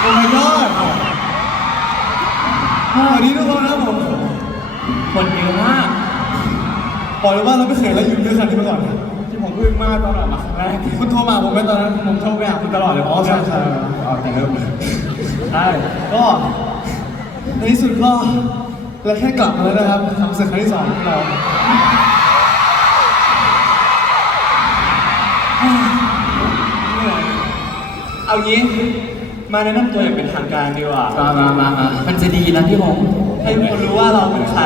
โอ้ my god สวัสดีทุกคนครับผมคนเยอะมากบอกเลยว่าเราไม่เคยแล้วอยู่ด้วยกันนี้มาก่อนนะที่ผมอึ้งมากตอนออกมาครั้งแรกคุณโทรมาผมไหมตอนนั้นผมโทรไปหาคุณตลอดเลยอ๋อใช่ใช่อ๋อแต่เริ่มเลยใช่ก็ในที่สุดก็เราแค่กลับมาแล้วนะครับทำศึกครั้งที่สองของเราเอางี้ มาแนะนำตัวอย่างเป็นทางการดีกว่า มามามามามันจะดีนะพี่หงให้ทุกคนรู้ว่าเราเป็นใคร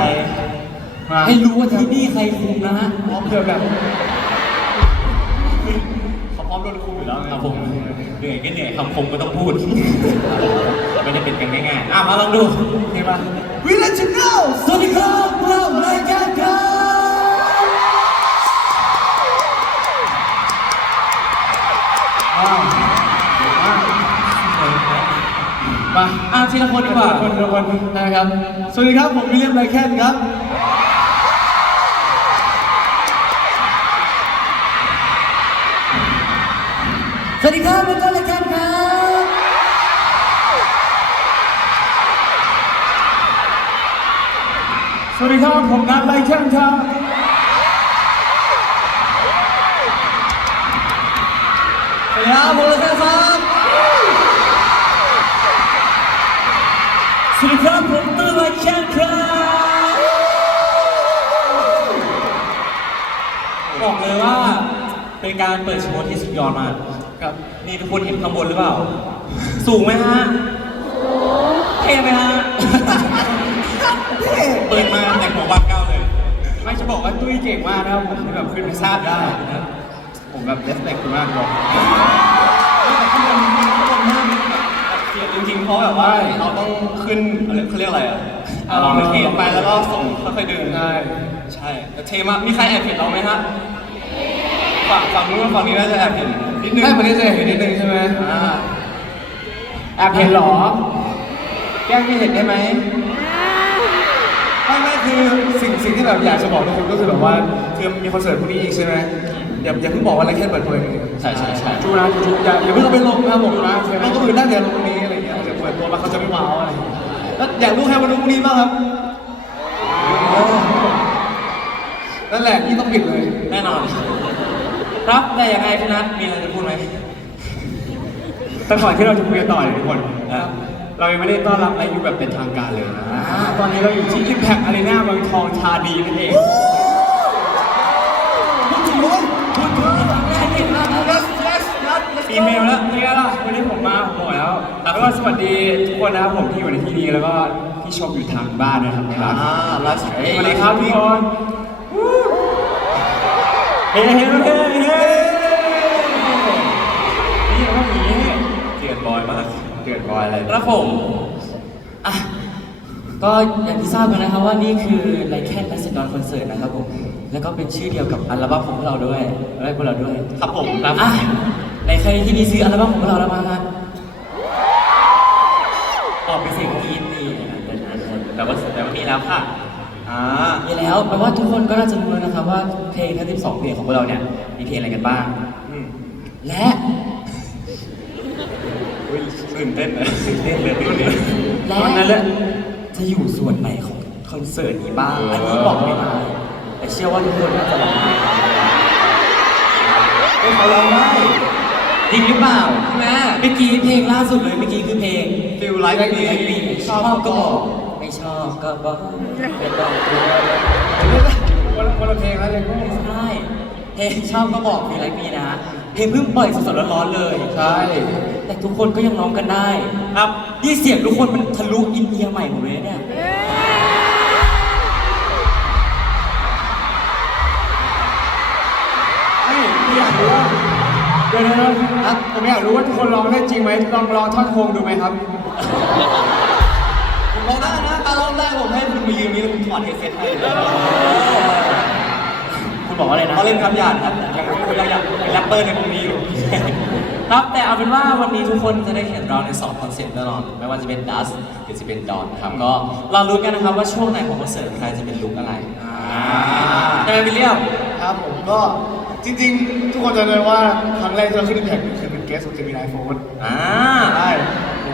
มาให้รู้ว่าที่นี่ใครคุมนะฮะพร้อมเจอแบบเขาพร้อมโดนคุมอยู่แล้วครับผมเหนื่อยก็เหนื่อยคำคมก็ต้องพูด ไม่ได้เป็นกันง่ายๆอะมาลองดูโอเคป่ะวิลเลจเนลสวัสดีครับพวกเรา ละคนดีกว่าคนละคนนะครับ สวัสดีครับ ผมวิลเลียมไรแคนครับ สวัสดีครับแล้วก็รายการครับ สวัสดีครับ ผมนัทไรแคนครับ สวัสดีครับผมเลเซอร์ครับ เป็นการเปิดโชว์ที่สุดยอดมากครับ นี่ทุกคนเห็นข้างบนหรือเปล่า สูงไหมฮะเท่ไหมฮะ เปิดมาแต่หัววันเก้าเลย ไม่จะบอกว่าตุ้ยเก่งมากนะครับผมที่แบบขึ้นไปทราบได้นะผมแบบเลสเปคคุณมากเลยแต่ข้างบนข้างบนห้ามแบบเสียจริงๆเพราะแบบว่าเราต้องขึ้นอะไรเขาเรียกอะไรอะอ่าลองเทไปแล้วก็ส่งค่อยๆดึงใช่ ใช่แต่เทมากมีใครแอบเห็นเราไหมฮะ ฝั่งฝั่งนู้นฝั่งนี้น่าจะแอบเห็นนิดนึง ใช่วันนี้จะเห็นนิดนึงใช่ไหมอ่าแอบเห็นเหรอ แกล้งไม่เห็นได้ไหม ไม่ไม่คือสิ่งสิ่งที่แบบอยากจะบอกทุกคนก็คือแบบว่าคือมีคอนเสิร์ตพรุ่งนี้อีกใช่ไหมอย่าอย่าเพิ่งบอกว่าอะไรแค่เปิดเผยใช่ใช่ใช่จูนะจูอย่าอย่าเพิ่งเอาไปลงนะครับผมนะแล้วก็คือน่าจะลงพรุ่งนี้อะไรอย่างเงี้ยเดี๋ยวเปิดตัวมาเขาจะไม่ว้าวอะไรอย่างเงี้ยแล้วอยากรู้ใครมาดูพรุ่งนี้บ้างครับนั่นแหละนี่ต้องปิดเลย แน่นอนค รับแต่ยังไงพี่นัทมีอะไรจะพูดไหมแต่ก่อนที่เราจะคุยกันต่อเนี่ยทุกคนอ่าเรายังไม่ได้ต้อนรับนายยูแบบเป็นทางการเลยนะตอนนี้เราอยู่ที่ Impact Arena เมืองทองธานีนั่นเองพูดถึงนู้นพูดถึงครั้งแรกเห็นมากอีเมลแล้วนี่ก็ล่ะวันนี้ผมมาผมบอกแล้วแล้วก็สวัสดีทุกคนนะครับผมที่อยู่ในที่นี้แล้วก็ที่ชมอยู่ทางบ้านนะครับในร้านอ่าไลฟ์สตรีสมวัสดีครับทุกคนวู้เฮ้เฮ้เฮ้เฮ้นี่ก็มี เตือนบอยมาก เดือดบอยอะไรครับผมอะก็อย่างที่ทราบกันนะครับว่านี่คือไลแคนและสกอร์คอนเสิร์ตนะครับผมแล้วก็เป็นชื่อเดียวกับอัลบั้มของพวกเราด้วยและพวกเราด้วยครับผมครับอะในใครที่มีซื้ออัลบั้มของพวกเราแล้วบ้างฮะออกเป็นเสียงกรี๊ดนี่แต่ว่าแต่ว่ามีแล้วค่ะอ่ามีแล้วแปลว่าทุกคนก็น่าจะรู้แล้วนะครับว่าเพลงทั้ง12เพลงของพวกเราเนี่ยมีเพลงอะไรกันบ้างอืมและอุ้ย ตื่นเต้นเลยตื่นเต้นเลยตื่นเต้นและตอนนั้นแหละจะอยู่ส่วนไหนของคอนเสิร์ตนี้บ้าง อันนี้บอกไม่ได้แต่เชื่อว่าทุกคนน่าจะร้องได้เป็นเขาร้องได้จริงหรือเปล่าใช่ไหมเมื่อกี้เพลงล่าสุดเลยเมื่อกี้คือเพลง ฟิลไลฟ์ดีชอบก็บอกไม่ชอบก็บอกไม่ต้องกลัวคนละคนละเพลงแล้วเลยใช่เพลงชอบก็บอกเพลงไรปีนะเพลงเพิ่งปล่อยสดๆร้อนๆเลย ใช่ แต่ทุกคนก็ยังร้องกันได้ครับนี่เสียงทุกคนมันทะลุอินเอียร์ใหม่หมดเลยเนี่ยไม่ไม่อยากรู้ว่าเดี๋ยวนะครับผมอยากรู้ว่าทุกคนร้องได้จริงไหมลองลองท่อนโฮงดูไหมครับผมร้องได้นะถ้าร้องได้ผมให้คุณมายืนนี้แล้วคุณถอดเฮดเซ็ตให้คุณบอกว่าอะไรนะเขาเล่นครับหยาดครับยังยังยังเป็นแรปเปอร์ในวงนี้อยู่ ครับแต่เอาเป็นว่าวันนี้ทุกคนจะได้เห็นเราใน2คอนเซ็ปต์แน่นอน ไม่ว่าจะเป็นดัสหรือจะเป็นดอนครับ ก็เรารู้กันนะครับว่าช่วงไหนของคอนเสิร์ตใครจะเป็นลุคอะไรใช่ไหมวิลเลียมครับผมก็จริงๆ ทุกคนจะรู้ว่าครั้งแรกที่เราขึ้นอิมแพคคือเป็นเกสของเจมินายโฟนอ่าใช่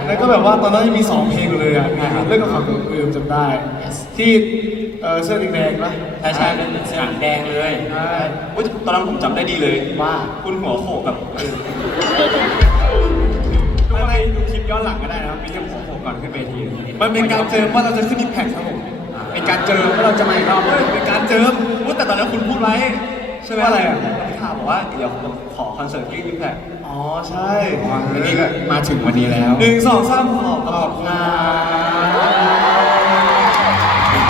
ในแล้วก็แบบว่าตอนนั้นยังมีสองเพลงอยู่เลยอะเรื่องกับเขาคือลืมจำได้ ที่เออเสื้อแดงๆนะใช่ใช่เป็นสนามแดงเลยใช่อุ๊ยตอนนั้นผมจำได้ดีเลยว่าคุณหัวโขกกับทุกคนไปดูคลิปย้อนหลังก็ได้นะครับมีเรื่องหัวโขกก่อนขึ้นเวทีมันเป็นการเจอว่าเราจะขึ้นอิมแพคครับผมเป็นการเจอว่าเราจะมาอีกรอบเป็นการเจออุ๊ยแต่ตอนนั้นคุณพูดไว้ใช่ไหมว่าอะไรอะพี่ข่าวบอกว่าเดี๋ยวผมขอคอนเสิร์ตที่อิมแพคอ๋อใช่วันนี้ก็มาถึงวันนี้แล้วหนึ่งสองสามขอบขอบ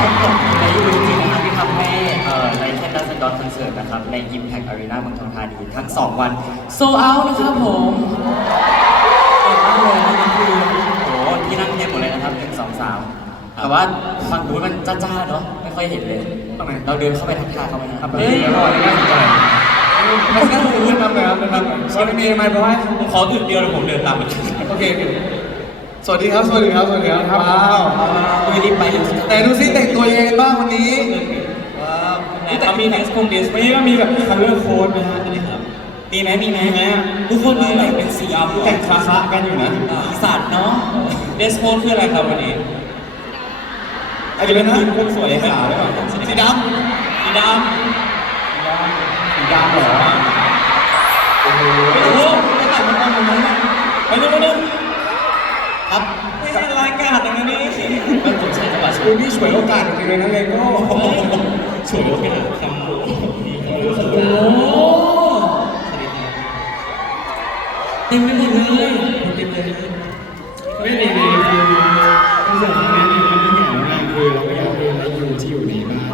คุณในยูทูบนะครับที่ทำให้เอ่อไลแคนดัสดอนคอนเสิร์ตนะครับ ใน Impact Arena เมืองทองธานีทั้ง 2 วันโซเอานะครับผมเก่งมากเลยนี่คือโอ้โหที่นั่งเต็มหมดเลยนะครับหนึ่งสองสามแต่ว่าฝั่งนู้นมันจ้าๆเนาะไม่ค่อยเห็นเลยตรงไหน เราเดินเข้าไปทักทายเขาไหมครับเฮ้ยอร่อยน่าสนใจไม่ใช่ผมแนะนำเลยครับแนะนำเลยสวัสดีไหมบอยผมขออึดเดียวแล้วผมเดินตามไปโอเค สวัสดีครับ สวัสดีครับ สวัสดีครับว้าวคุยรีบไปเร็วสิแต่ดูซิแต่งตัวยังไงกันบ้างวันนี้ว้าวแต่เขามีเดสคงเดสวันนี้เรามีแบบคัลเลอร์โค้ดนะฮะนี่ครับมีไหมมีไหมทุกคนมีไหนเป็นสีแต่งคลาสกันอยู่นะสีสันเนาะเดสโคดคืออะไรครับวันนี้อาจจะเป็นทีมคนสวยขาวหรือเปล่าสีดสีดำสีดำเหรอโอ้โหไม่ตัดมันต้องตรงนั้นนะไปเร็วไปเร็ว ครับไม่ใช่รายการอย่างนี้มันผมใช้จังหวะคุณพี่ฉวยโอกาสจริงๆเลยนะเลโก้สวยโอเคครับโอ้เต็มไปหมดเลยเต็มเลยไม่ในในคือคอนเสิร์ตครั้งนี้เนี่ยมันยิ่งใหญ่มากคือเราก็อยากให้ไลฟ์ยูที่อยู่ในบ้าน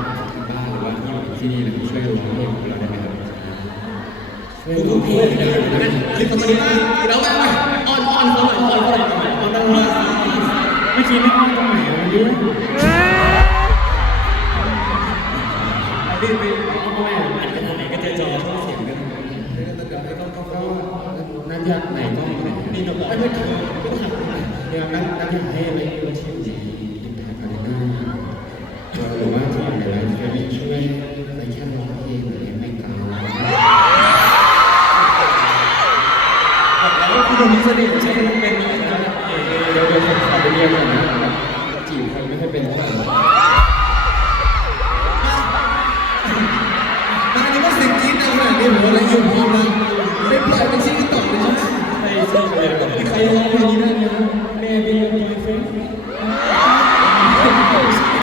บ้านหรือว่าที่อยู่ที่นี่เนี่ยช่วยร้องเพลงของเราได้ไหมครับช่วยร้องเพลงได้ไหมรีบทำมาดีนะแล้วมาอ่อนอ่อนเขาหน่อยอ่อนเขาหน่อยอ่อนดังมาก ไม่คิดไม่อ่อนตรงไหนวันนี้รีบไปเอาไปอ่านไปทางไหนก็เจอจอช่องเสียงกันก็นั่นยากไหนก็ไหนนี่เราไม่ไม่ไม่ทำเดี๋ยวนักนักอยากให้ไลฟ์ยูที่อยู่ในอิมแพคอารีนาหรือว่าที่อยู่ในไลฟ์จะช่วยไลฟ์แค่ร้องเพลงหรือไม่กล่าวำคุณดูมีเสน่ห์